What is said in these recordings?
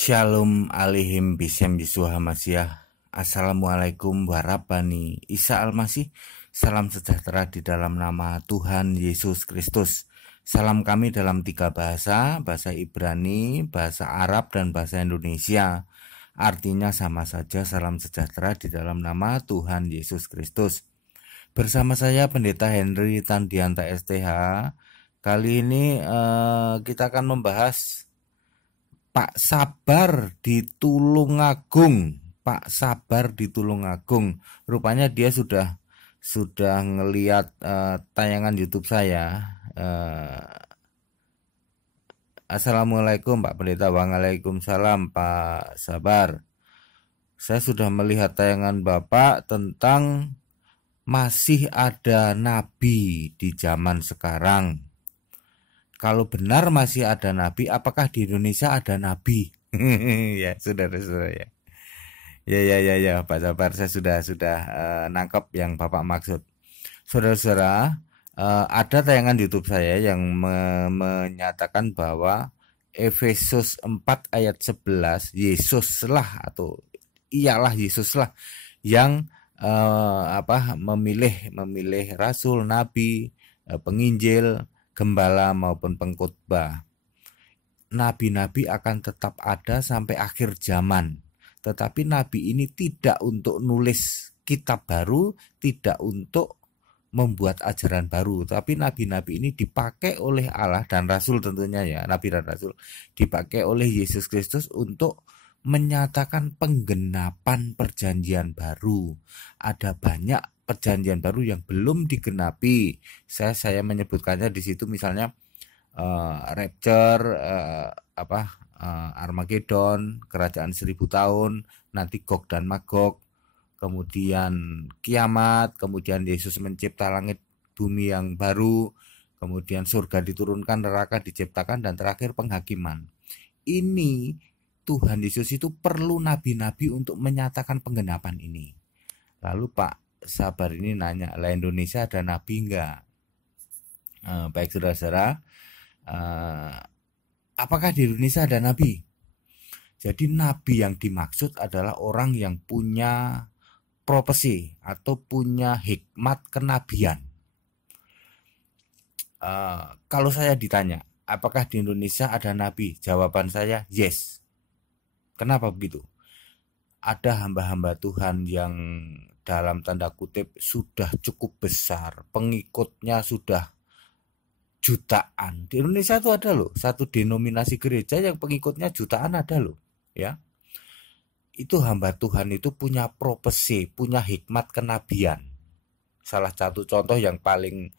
Shalom alihim bisem Yeshua Mashiach. Assalamualaikum warahmatullahi Isa Al-Masih. Salam sejahtera di dalam nama Tuhan Yesus Kristus. Salam kami dalam 3 bahasa, bahasa Ibrani, bahasa Arab, dan bahasa Indonesia. Artinya sama saja, salam sejahtera di dalam nama Tuhan Yesus Kristus. Bersama saya Pendeta Henry Tandianta STH. Kali ini kita akan membahas Pak Sabar di Tulungagung. Pak Sabar di Tulungagung. Rupanya dia sudah ngeliat tayangan YouTube saya. Assalamualaikum Pak Pendeta. Waalaikumsalam Pak Sabar. Saya sudah melihat tayangan Bapak tentang masih ada nabi di zaman sekarang. Kalau benar masih ada nabi, apakah di Indonesia ada nabi? Ya, saudara-saudara ya. Ya, Pak Sabar, saya sudah nangkep yang Bapak maksud. Saudara-saudara, ada tayangan YouTube saya yang menyatakan bahwa Efesus 4 ayat 11, Yesuslah atau ialah Yesuslah yang memilih rasul, nabi, penginjil, gembala maupun pengkhotbah. Nabi-nabi akan tetap ada sampai akhir zaman. Tetapi nabi ini tidak untuk nulis kitab baru, tidak untuk membuat ajaran baru. Tapi nabi-nabi ini dipakai oleh Allah dan Rasul tentunya ya, nabi dan Rasul dipakai oleh Yesus Kristus untuk menyatakan penggenapan perjanjian baru. Ada banyak perjanjian baru yang belum digenapi. Saya menyebutkannya di situ misalnya Rapture, Armageddon, kerajaan 1000 tahun, nanti Gog dan Magog, kemudian kiamat, kemudian Yesus mencipta langit bumi yang baru, kemudian surga diturunkan, neraka diciptakan, dan terakhir penghakiman. Ini Tuhan Yesus itu perlu nabi-nabi untuk menyatakan penggenapan ini. Lalu Pak Sabar ini nanya, lah Indonesia ada nabi enggak? Baik saudara-saudara, apakah di Indonesia ada nabi? Jadi nabi yang dimaksud adalah orang yang punya profesi atau punya hikmat kenabian. Kalau saya ditanya, apakah di Indonesia ada nabi? Jawaban saya yes. Kenapa begitu? Ada hamba-hamba Tuhan yang dalam tanda kutip sudah cukup besar, pengikutnya sudah jutaan. Di Indonesia itu ada loh, satu denominasi gereja yang pengikutnya jutaan ada loh, ya. Itu hamba Tuhan itu punya profesi, punya hikmat kenabian. Salah satu contoh yang paling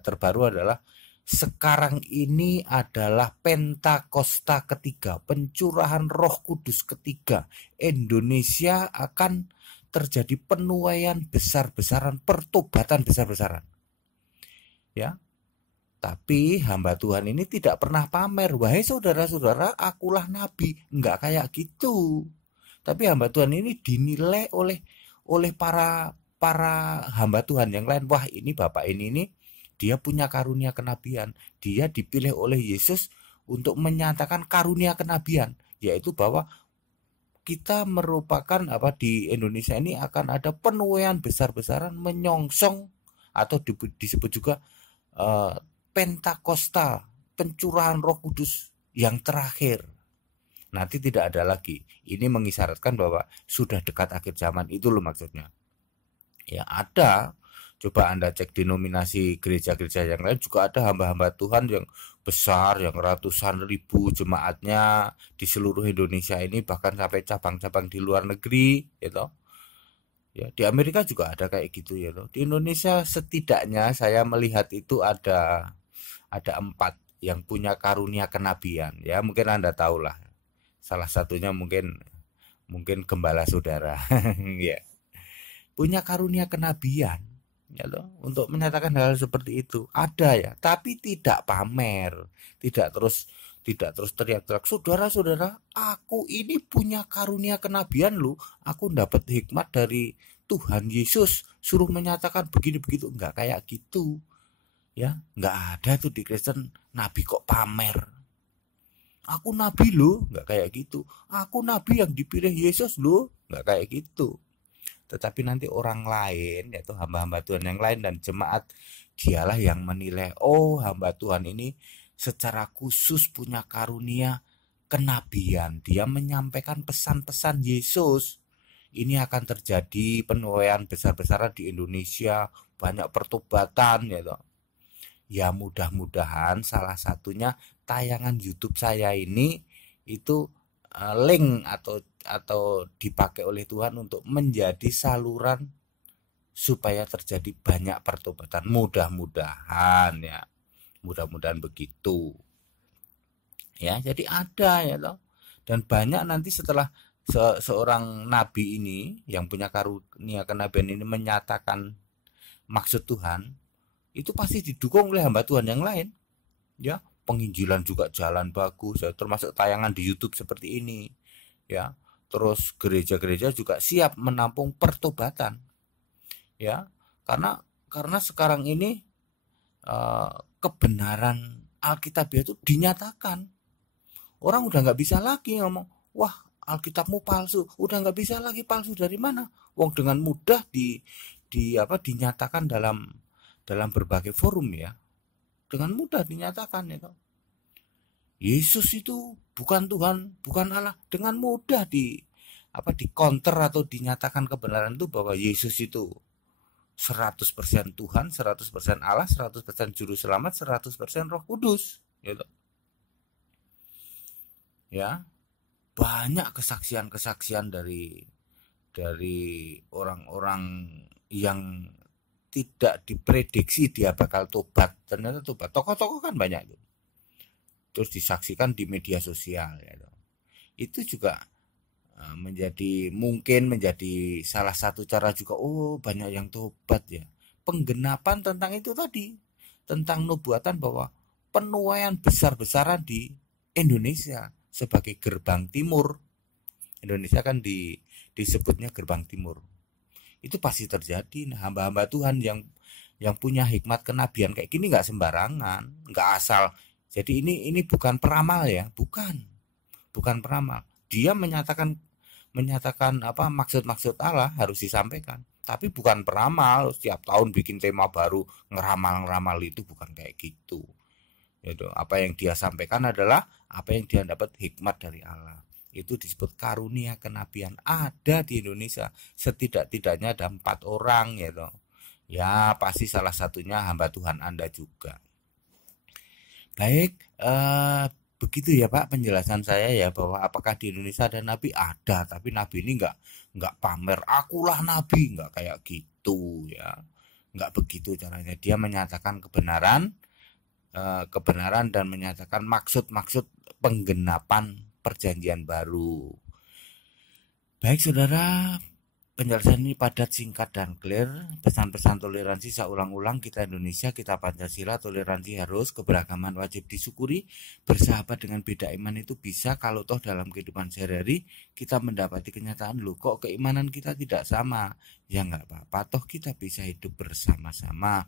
terbaru adalah sekarang ini adalah Pentakosta ketiga, pencurahan Roh Kudus ketiga. Indonesia akan terjadi penuaian besar-besaran, pertobatan besar-besaran. Ya. Tapi hamba Tuhan ini tidak pernah pamer, wahai saudara-saudara, akulah nabi. Enggak kayak gitu. Tapi hamba Tuhan ini dinilai oleh para hamba Tuhan yang lain. Wah, ini bapak ini dia punya karunia kenabian. Dia dipilih oleh Yesus untuk menyatakan karunia kenabian, yaitu bahwa kita merupakan di Indonesia ini akan ada penuaian besar-besaran menyongsong atau disebut juga Pentakosta, pencurahan Roh Kudus yang terakhir. Nanti tidak ada lagi. Ini mengisyaratkan bahwa sudah dekat akhir zaman, itu loh maksudnya. Ya ada. Coba Anda cek denominasi gereja-gereja yang lain, juga ada hamba-hamba Tuhan yang besar, yang ratusan ribu jemaatnya di seluruh Indonesia ini, bahkan sampai cabang-cabang di luar negeri, gitu. Ya, di Amerika juga ada kayak gitu ya loh. Di Indonesia setidaknya saya melihat itu ada 4 yang punya karunia kenabian. Ya, mungkin Anda tahulah. Salah satunya mungkin gembala saudara. Ya. Punya karunia kenabian. Ya loh, untuk menyatakan hal seperti itu ada ya, tapi tidak pamer, tidak terus teriak-teriak, saudara-saudara, aku ini punya karunia kenabian loh, aku dapat hikmat dari Tuhan Yesus, suruh menyatakan begini begitu. Enggak kayak gitu ya, enggak ada tuh di Kristen nabi kok pamer. Aku nabi loh, nggak kayak gitu. Aku nabi yang dipilih Yesus loh, nggak kayak gitu. Tetapi nanti orang lain, yaitu hamba-hamba Tuhan yang lain dan jemaat, dialah yang menilai, oh hamba Tuhan ini secara khusus punya karunia kenabian. Dia menyampaikan pesan-pesan Yesus. Ini akan terjadi penuaian besar-besaran di Indonesia, banyak pertobatan ya toh. Ya mudah-mudahan salah satunya tayangan YouTube saya ini itu link atau dipakai oleh Tuhan untuk menjadi saluran supaya terjadi banyak pertobatan. Mudah-mudahan ya. Mudah-mudahan begitu. Ya, jadi ada ya toh. Dan banyak nanti setelah seorang nabi ini yang punya karunia kenabian ini menyatakan maksud Tuhan, itu pasti didukung oleh hamba Tuhan yang lain. Ya, penginjilan juga jalan bagus ya, termasuk tayangan di YouTube seperti ini. Ya, terus gereja-gereja juga siap menampung pertobatan. Ya, karena sekarang ini kebenaran Alkitabiah itu dinyatakan. Orang udah nggak bisa lagi ngomong, wah Alkitabmu palsu, udah nggak bisa lagi palsu dari mana? Wong dengan mudah dinyatakan dalam berbagai forum ya, dengan mudah dinyatakan itu. Yesus itu bukan Tuhan, bukan Allah, dengan mudah di counter atau dinyatakan kebenaran itu bahwa Yesus itu 100% Tuhan, 100% Allah, 100% juru selamat, 100% Roh Kudus gitu. Ya, banyak kesaksian-kesaksian dari orang-orang yang tidak diprediksi dia bakal tobat, ternyata tobat. Tokoh-tokoh kan banyak itu. Terus disaksikan di media sosial ya. Itu juga mungkin menjadi salah satu cara juga, oh banyak yang tobat ya. Penggenapan tentang itu tadi, tentang nubuatan bahwa penuaian besar-besaran di Indonesia sebagai gerbang timur. Indonesia kan disebutnya gerbang timur. Itu pasti terjadi. Nah, hamba-hamba Tuhan yang punya hikmat kenabian kayak gini nggak sembarangan, nggak asal. Jadi ini bukan peramal ya, bukan peramal. Dia menyatakan apa maksud-maksud Allah harus disampaikan. Tapi bukan peramal, setiap tahun bikin tema baru ngeramal-ngeramal, itu bukan kayak gitu. Itu apa yang dia sampaikan adalah apa yang dia dapat hikmat dari Allah. Itu disebut karunia kenabian. Ada di Indonesia setidak-tidaknya ada 4 orang gitu. Ya pasti salah satunya hamba Tuhan Anda juga. Baik, begitu ya Pak penjelasan saya ya, bahwa apakah di Indonesia ada nabi? Ada, tapi nabi ini nggak pamer akulah nabi, nggak kayak gitu ya. Nggak begitu caranya. Dia menyatakan kebenaran dan menyatakan maksud-maksud penggenapan perjanjian baru. Baik saudara, penjelasan ini padat, singkat, dan clear. Pesan-pesan toleransi saya ulang-ulang, kita Indonesia, kita Pancasila, toleransi harus, keberagaman wajib disyukuri, bersahabat dengan beda iman itu bisa kalau toh dalam kehidupan sehari-hari kita mendapati kenyataan, loh kok keimanan kita tidak sama. Ya nggak apa-apa, toh kita bisa hidup bersama-sama.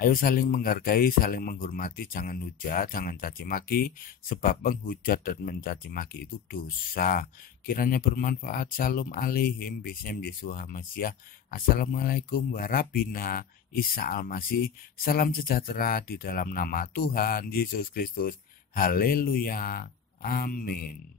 Ayo saling menghargai, saling menghormati, jangan hujat, jangan caci maki, sebab menghujat dan mencaci maki itu dosa. Kiranya bermanfaat. Shalom alaihim bisem Yesus Hamasiah. Assalamualaikum warabina Isa Almasih. Salam sejahtera di dalam nama Tuhan Yesus Kristus. Haleluya. Amin.